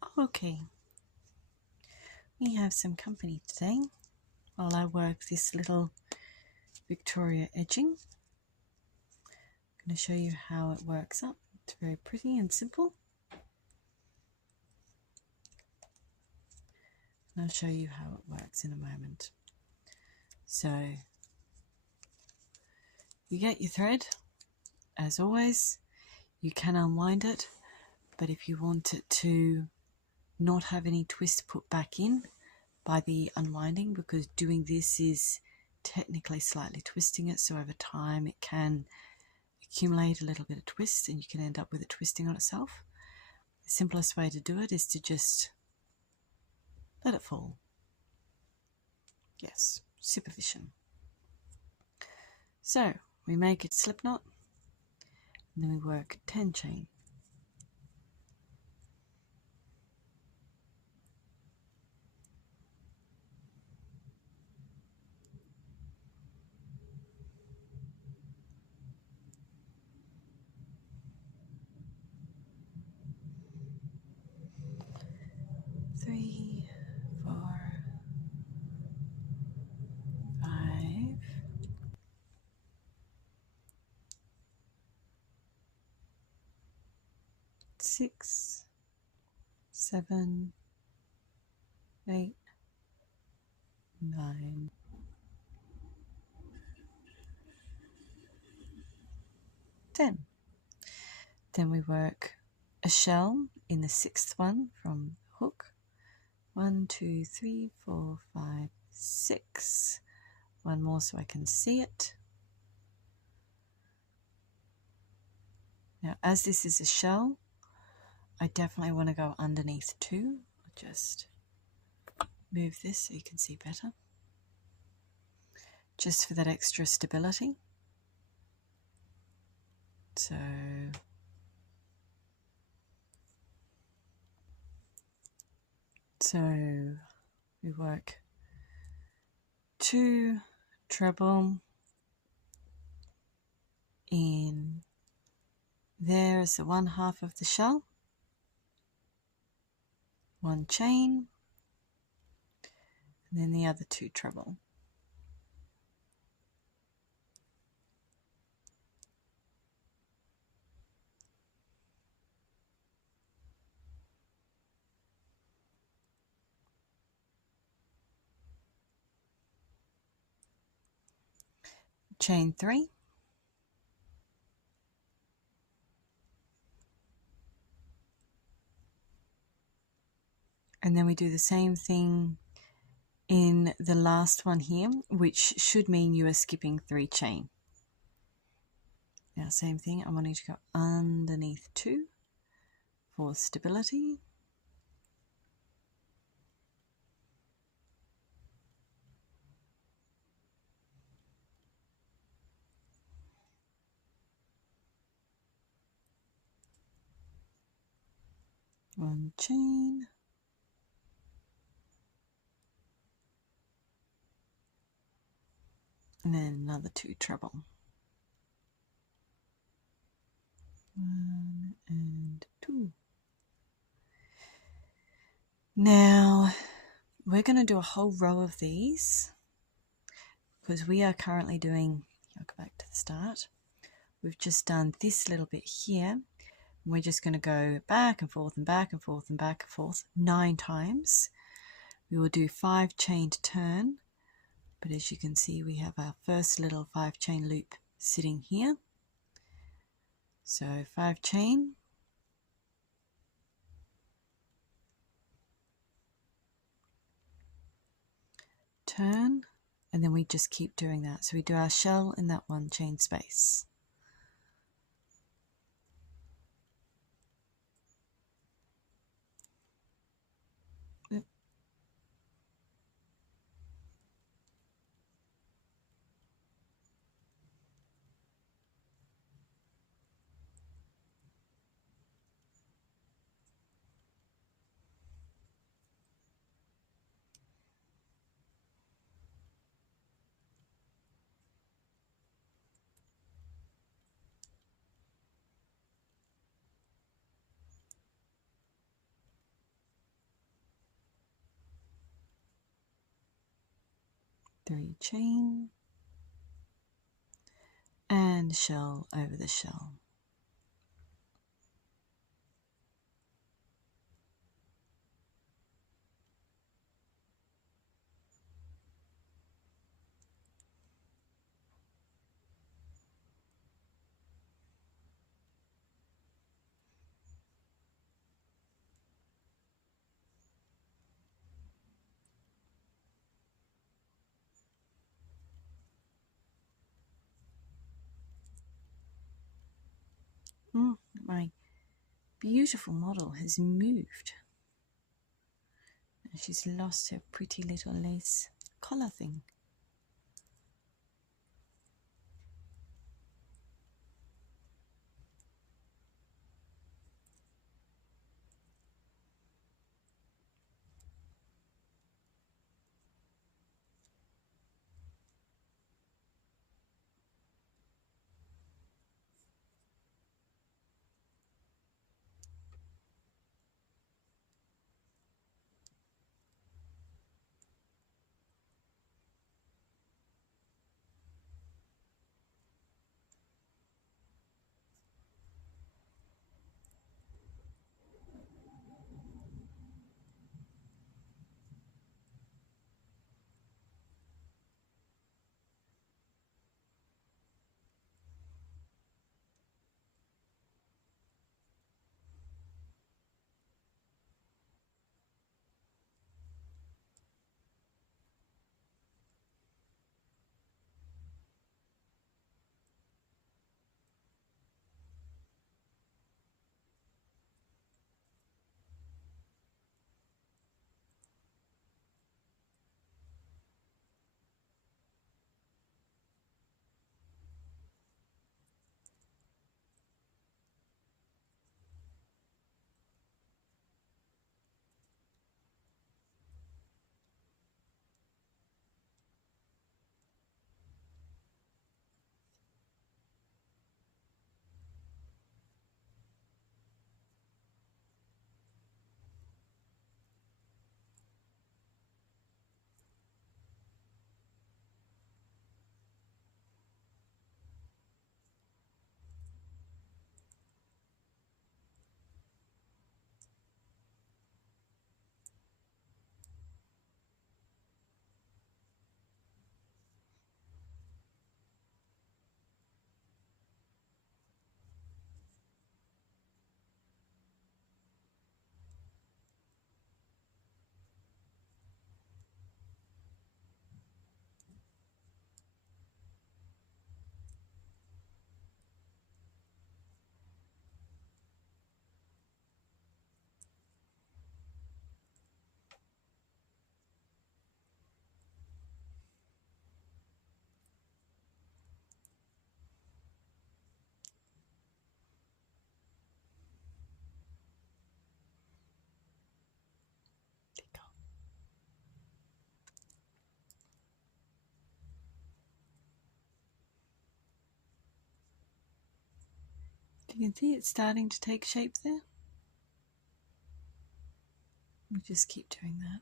Okay, we have some company today while I work this little Victoria edging. I'm going to show you how it works up. It's very pretty and simple. And I'll show you how it works in a moment. So you get your thread, as always. You can unwind it, but if you want it to not have any twist put back in by the unwinding, because doing this is technically slightly twisting it, so over time it can accumulate a little bit of twist and you can end up with it twisting on itself. The simplest way to do it is to just let it fall. Yes, supervision. So we make it slip knot and then we work 10 chain. Three, 4, 5, 6, 7, 8, 9, 10. Then we work a shell in the 6th one from the hook. 1, 2, 3, 4, 5, 6. One more so I can see it. Now, as this is a shell, I definitely want to go underneath 2. I'll just move this so you can see better. Just for that extra stability. So we work 2 treble in there is the 1/2 of the shell, 1 chain, and then the other 2 treble. Chain 3, and then we do the same thing in the last one here, which should mean you are skipping 3 chain. Now same thing, I'm wanting to go underneath 2 for stability. One chain, and then another 2 treble. 1 and 2. Now we're going to do a whole row of these because we are currently doing, I'll go back to the start, we've just done this little bit here. We're just going to go back and forth and back and forth and back and forth 9 times. We will do 5 chain to turn, but as you can see we have our first little 5 chain loop sitting here. So 5 chain, turn, and then we just keep doing that. So we do our shell in that 1 chain space. 3 chain, and shell over the shell. My beautiful model has moved. She's lost her pretty little lace collar thing. You can see it's starting to take shape there. We just keep doing that.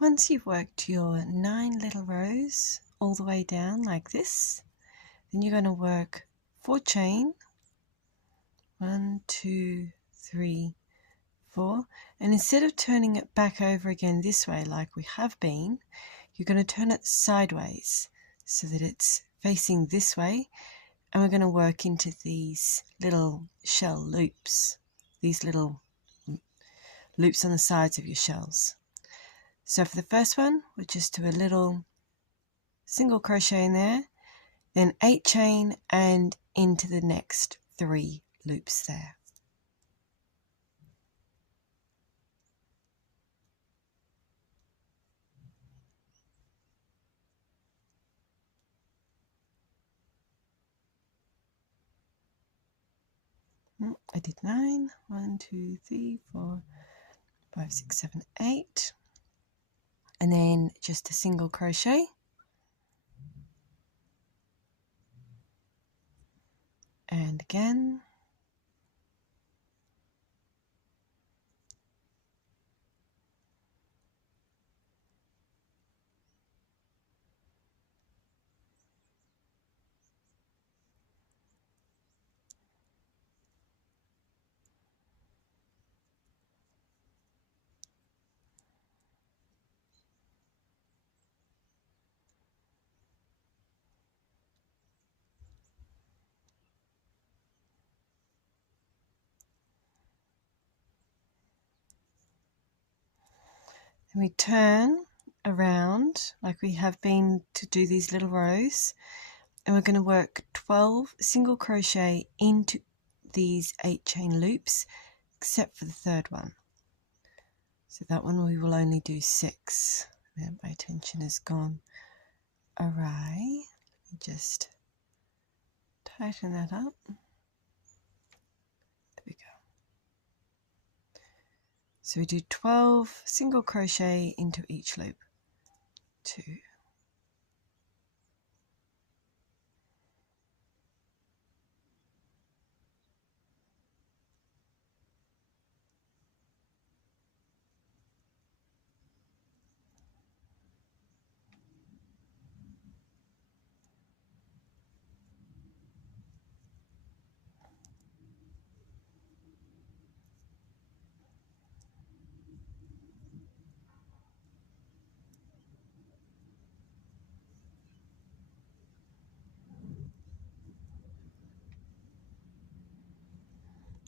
Once you've worked your 9 little rows all the way down like this, then you're going to work 4 chain, 1, 2, 3, 4, and instead of turning it back over again this way like we have been, you're going to turn it sideways so that it's facing this way, and we're going to work into these little shell loops, these little loops on the sides of your shells. So for the first one, we'll just do a little single crochet in there, then 8 chain and into the next 3 loops there. I did 9, 1, 2, 3, 4, 5, 6, 7, 8, and then just a single crochet, and again, and we turn around like we have been to do these little rows, and we're going to work 12 single crochet into these 8 chain loops except for the third one. So that one we will only do 6. My attention has gone awry. Let me just tighten that up. There we go. So we do 12 single crochet into each loop. 2,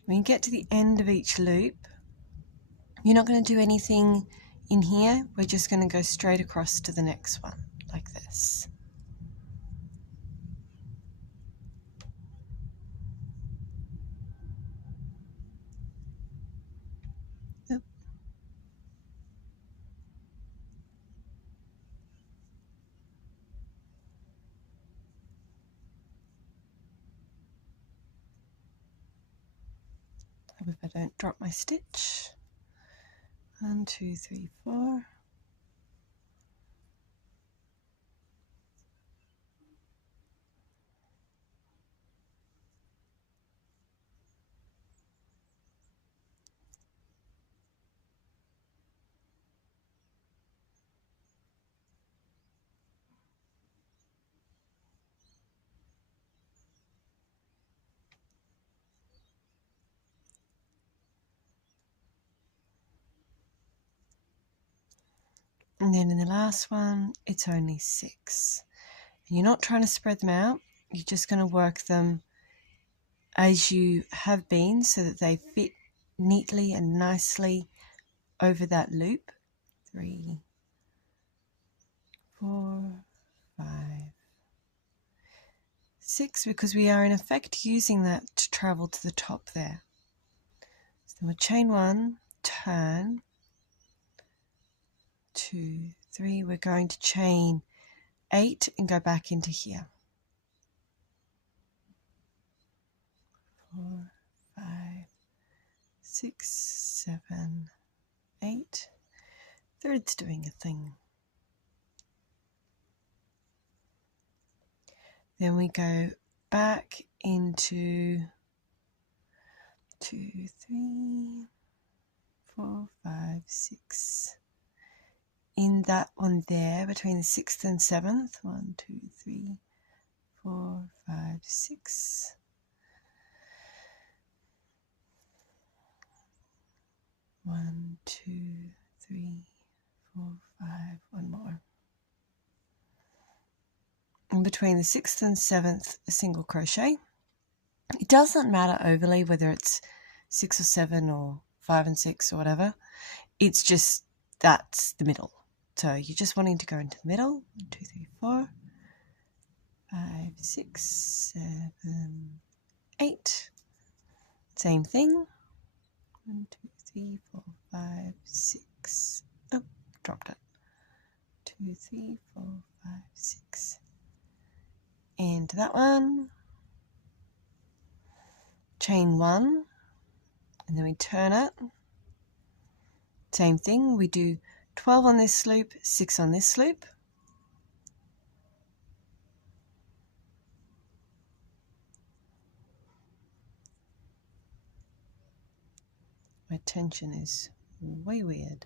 when you get to the end of each loop, you're not going to do anything in here. We're just going to go straight across to the next one, like this. Oop. Hope if I don't drop my stitch. 1, 2, 3, 4. And then in the last one, it's only 6. And you're not trying to spread them out. You're just going to work them as you have been so that they fit neatly and nicely over that loop. 3, 4, 5, 6, because we are in effect using that to travel to the top there. So then we'll chain 1, turn, 2, 3, we're going to chain 8 and go back into here. 4, 5, 6, 7, 8. Third's doing a thing. Then we go back into 2, 3, 4, 5, 6, in that one there between the 6th and 7th. 1, 2, 3, 4, 5, 6. One, 2, 3, 4, 5. One more. In between the 6th and 7th, a single crochet. It doesn't matter overly whether it's 6 or 7 or 5 and 6 or whatever. It's just that's the middle. So you're just wanting to go into the middle. 1, 2, 3, 4, 5, 6, 7, 8. Same thing. 1, 2, 3, 4, 5, 6. Oh, dropped it. 2, 3, 4, 5, 6. Into that one. Chain 1, and then we turn it. Same thing. We do 12 on this loop, 6 on this loop. My tension is way weird.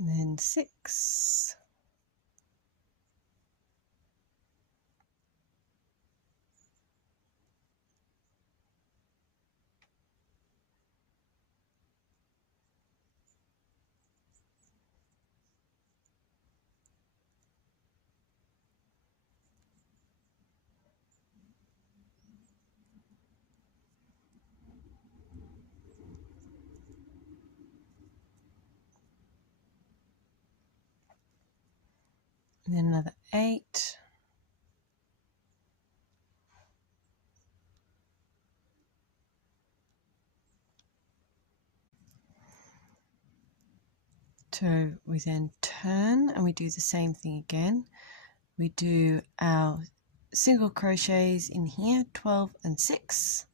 And then 6. And then another 8. So we then turn and we do the same thing again. We do our single crochets in here, 12 and 6.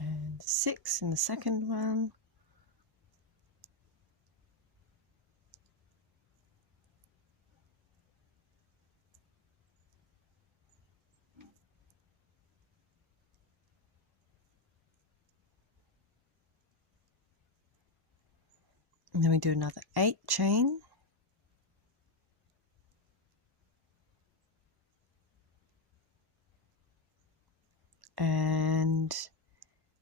And 6 in the second one. And then we do another 8 chain. And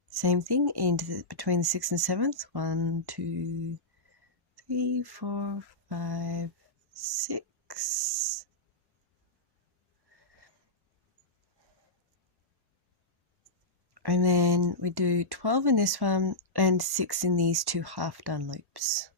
same thing into between the 6th and 7th. 1, 2, 3, 4, 5, 6. And then we do 12 in this one and 6 in these 2 half done loops.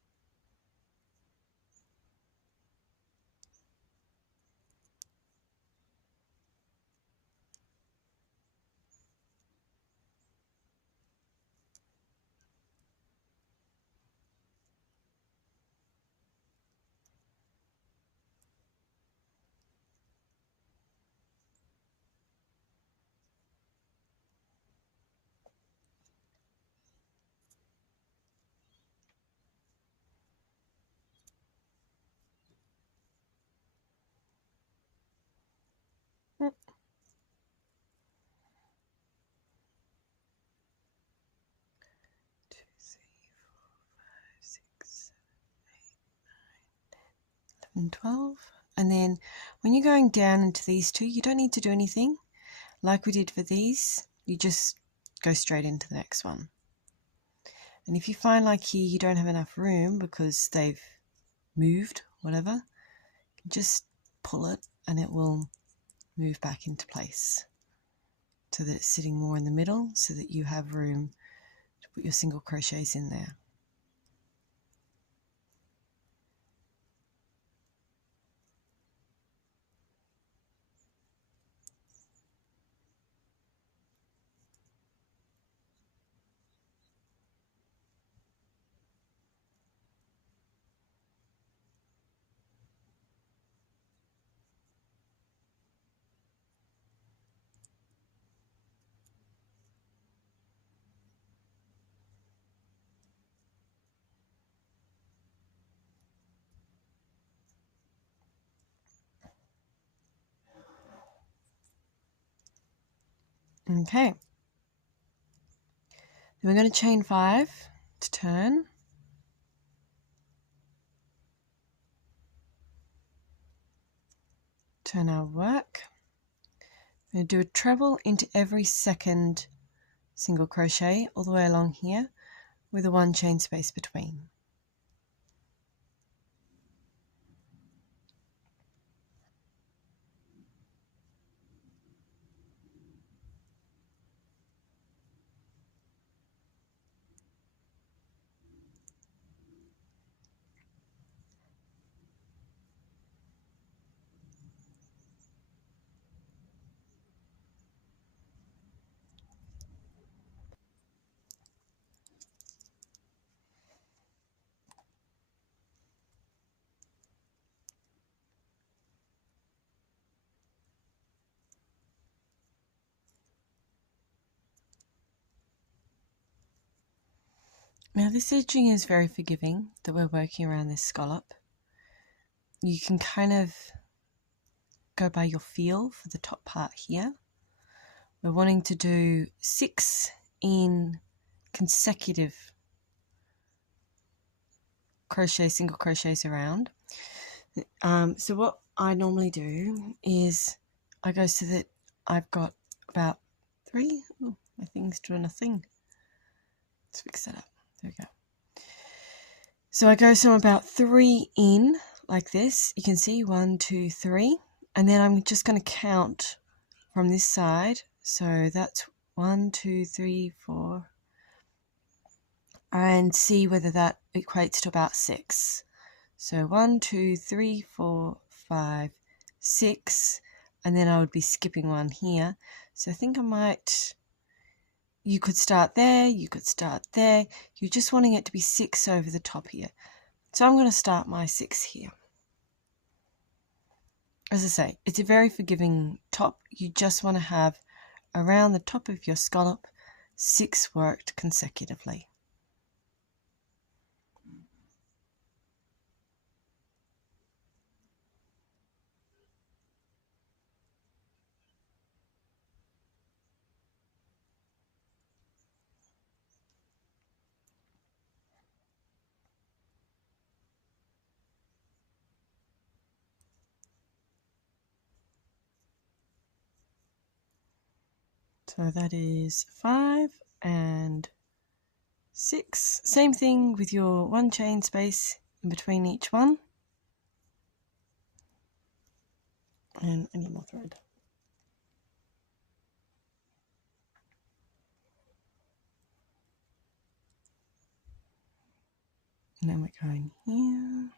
and 12. And then when you're going down into these two, you don't need to do anything like we did for these. You just go straight into the next one. And if you find like here you don't have enough room because they've moved, whatever, just pull it and it will move back into place so that it's sitting more in the middle so that you have room to put your single crochets in there. Okay, then we're going to chain 5 to turn. Turn our work. We're going to do a treble into every second single crochet all the way along here with a 1 chain space between. Now this edging is very forgiving that we're working around this scallop. You can kind of go by your feel for the top part here. We're wanting to do 6 in consecutive single crochets around. So what I normally do is I go so that I've got about 3. Oh, my thing's doing a thing. Let's fix that up. There we go. So I go so I'm about 3 in like this. You can see 1, 2, 3, and then I'm just going to count from this side. So that's 1, 2, 3, 4, and see whether that equates to about 6. So 1, 2, 3, 4, 5, 6, and then I would be skipping 1 here. So I think I might, you could start there, you could start there. You're just wanting it to be 6 over the top here. So I'm going to start my 6 here. As I say, it's a very forgiving top. You just want to have around the top of your scallop 6 worked consecutively. So that is 5 and 6. Same thing with your 1 chain space in between each one. And I need more thread. And then we're going here.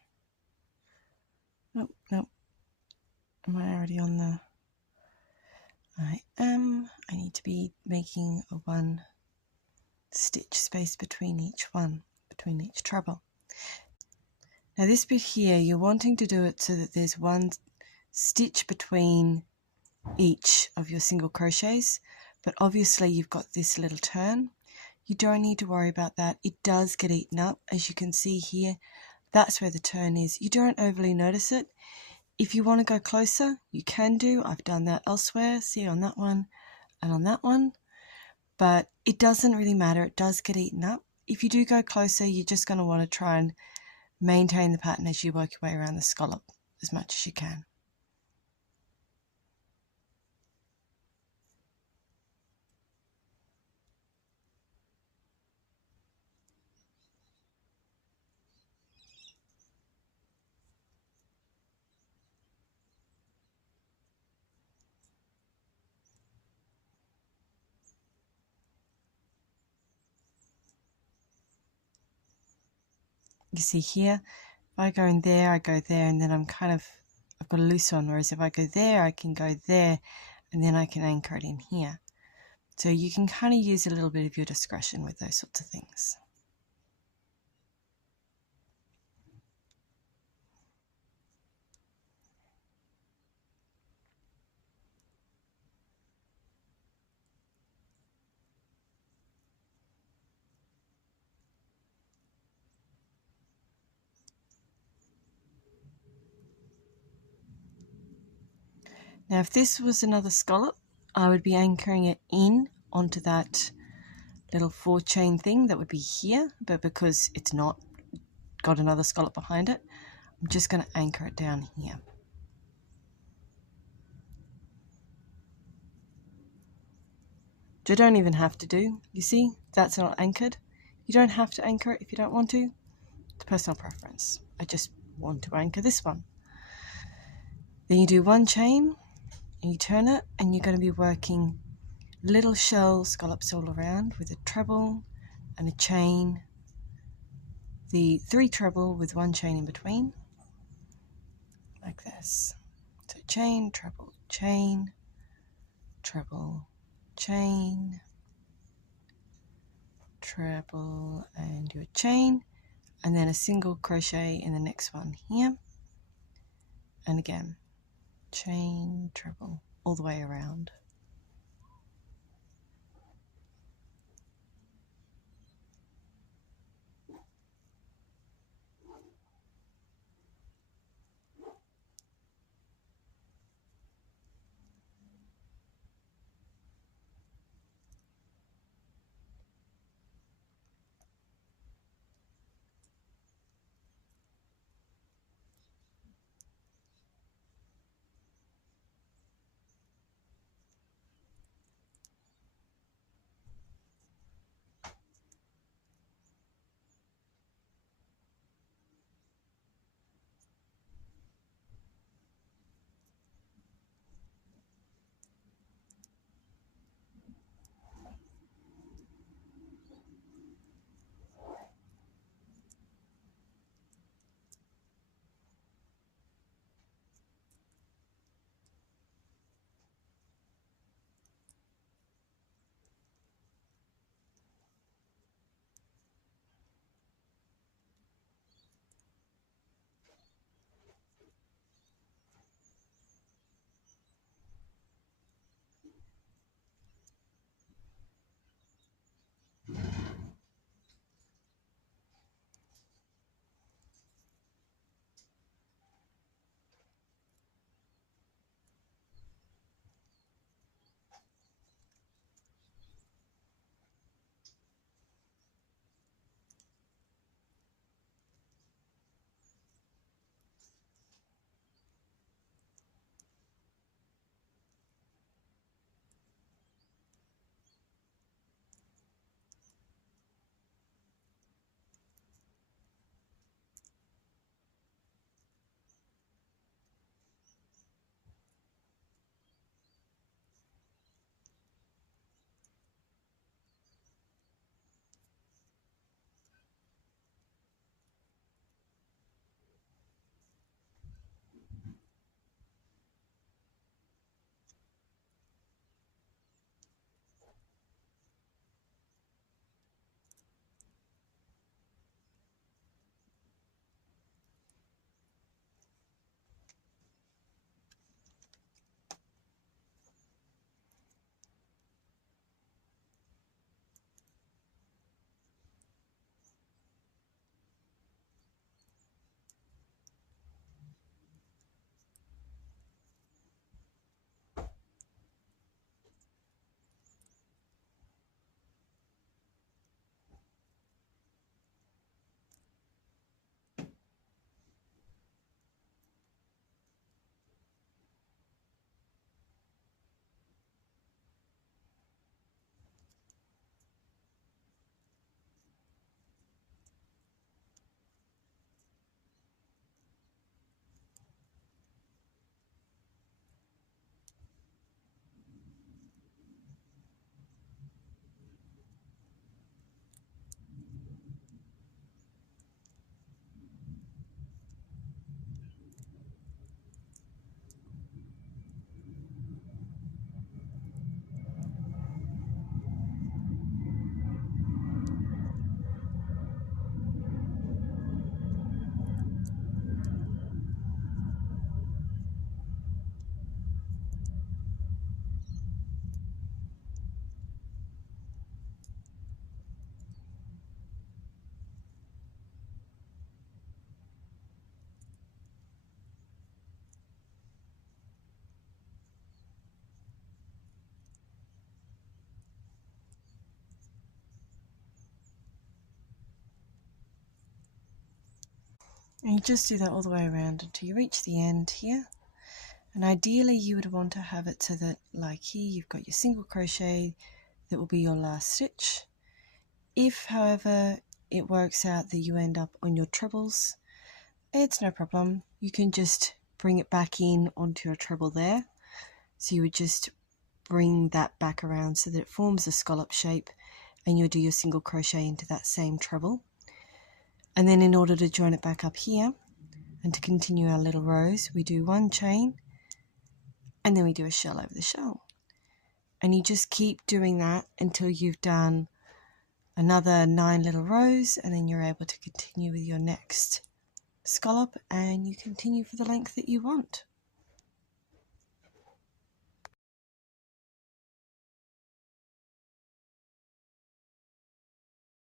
Nope, nope. Am I already on the... I am. I need to be making a 1 stitch space between each one, between each treble. Now this bit here, you're wanting to do it so that there's 1 stitch between each of your single crochets, but obviously you've got this little turn. You don't need to worry about that. It does get eaten up, as you can see here. That's where the turn is. You don't overly notice it. If you want to go closer, you can do. I've done that elsewhere, see, on that one and on that one. But it doesn't really matter. It does get eaten up. If you do go closer, you're just going to want to try and maintain the pattern as you work your way around the scallop. as much as you can. You see here, if I go in there, I go there, and then I've got a loose one, whereas if I go there, I can go there, and then I can anchor it in here. So you can kind of use a little bit of your discretion with those sorts of things. Now, if this was another scallop, I would be anchoring it in onto that little 4-chain thing that would be here, but because it's not got another scallop behind it, I'm just going to anchor it down here. Which I don't even have to do. You see, that's not anchored. You don't have to anchor it if you don't want to. It's personal preference. I just want to anchor this one. Then you do 1 chain, and you turn it, and you're going to be working little shell scallops all around with a treble and a chain, the 3 treble with 1 chain in between, like this. So chain, treble, chain, treble, chain, treble, and do a chain, and then a single crochet in the next one here, and again chain, treble, all the way around. And you just do that all the way around until you reach the end here. And ideally you would want to have it so that, like here, you've got your single crochet that will be your last stitch. If, however, it works out that you end up on your trebles, it's no problem. You can just bring it back in onto your treble there. So you would just bring that back around so that it forms a scallop shape, and you'll do your single crochet into that same treble. And then in order to join it back up here and to continue our little rows, we do one chain and then we do a shell over the shell. And you just keep doing that until you've done another 9 little rows, and then you're able to continue with your next scallop and you continue for the length that you want.